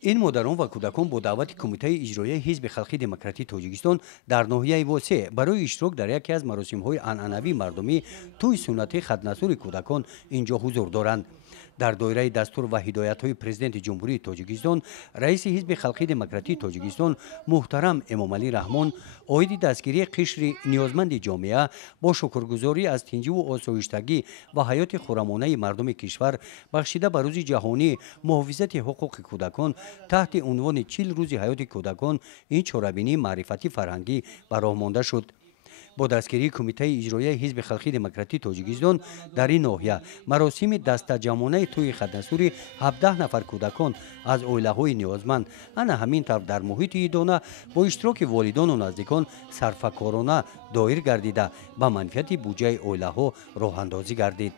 این مادران و کودکان با دعوت کمیته اجرایی حزب خلقی دموکراتیک تاجیکستان در ناحیه واسع برای اشتراک در یکی از مراسم‌های عنعنوی مردمی توی سنتی ختنسور کودکان اینجا حضور دارند. در دایره دستور و هدایت‌های پرزیدنت جمهوری تاجیکستان رئیس حزب خلقی دموکراتیک تاجیکستان محترم امامعلی رحمان عاید دستگیری قشر نیازمند جامعه با شکرگزاری از تنظیم و آسایشتگی و حیات خرمانه مردم کشور بخشیده به روز جهانی محافظت حقوق کودکان تحت عنوان 40 روز حیات کودکان این چاره‌بینی معرفتی فرهنگی به راه مانده شد. با دستگیری کمیته اجرایی حزب خلقی دموکراتیک تاجیکستان در این ناحیه مراسم دستجمعانه توی ختنسوری 17 نفر کودکان از عائله‌های نیازمند انا همین طور در محیط ایدانه با اشتراک والدان و نزدیکان صرفه‌کارانه دایر گردیده به منفعت بودجه عائله‌ها راه اندازی گردید.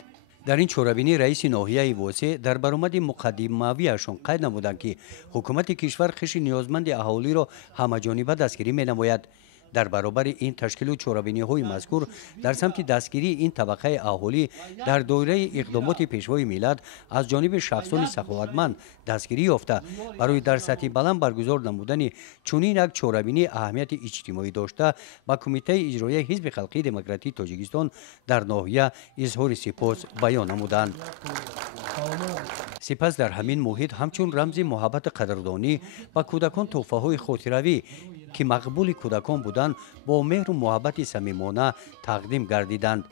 در این چاره‌بینی رئیس ناحیه واسع در برآمد مقدمه‌ایشان قید نمودند که حکومت کشور قشر نیازمند اهالی را همه‌جانبه دستگیری می‌نماید. در برابر این تشکیل و چاره‌بینی‌های مذکور در سمت دستگیری این طبقه اهالی در دایره اقدامات پیشوای ملت از جانب شخصان سخاوتمند دستگیری یافته برای در سطح بلند برگزار نمودن چنین یک چاره‌بینی اهمیت اجتماعی داشته با کمیته اجرایی حزب خلقی دموکراتیک تاجیکستان در ناحیه اظهار سپاس بیان نمودند. سپس در همین محیط همچون رمز محبت قدردانی با کودکان تحفه‌های خاطروی که مقبول کودکان بودند با مهر و محبت صمیمانه تقدیم گردیدند.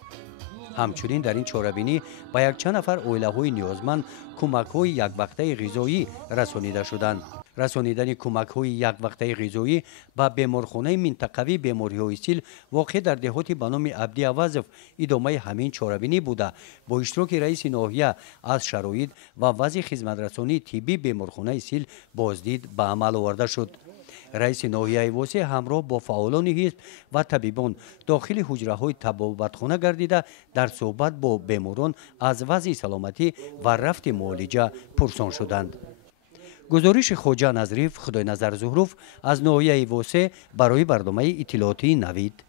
همچنین در این چاره‌بینی با یک چند نفر عائله‌های نیازمند کمک‌های یک وقته غذایی رسانیده شدند. رسانیدن کمک‌های یک وقته غذایی به بیمارخانه منطقوی بیماری‌های سیل واقع در دهات به نام عبدی اوزف ادامه همین چاره‌بینی بوده با اشتراک رئیس ناحیه از شرایط و وضع خدمترسانی طبی بیمارخانه سیل بازدید به عمل آورده شد. رئیس ناحیه واسع همراه با فعالان حزب و طبیبان داخل حجره‌های طبابتخانه گردیده در صحبت با بیماران از وضع سلامتی و رفت معالجه پرسان شدند. گزارش خواجه نظریف خدای نظر زهروف از ناحیه واسع برای برنامه اطلاعاتی نوید.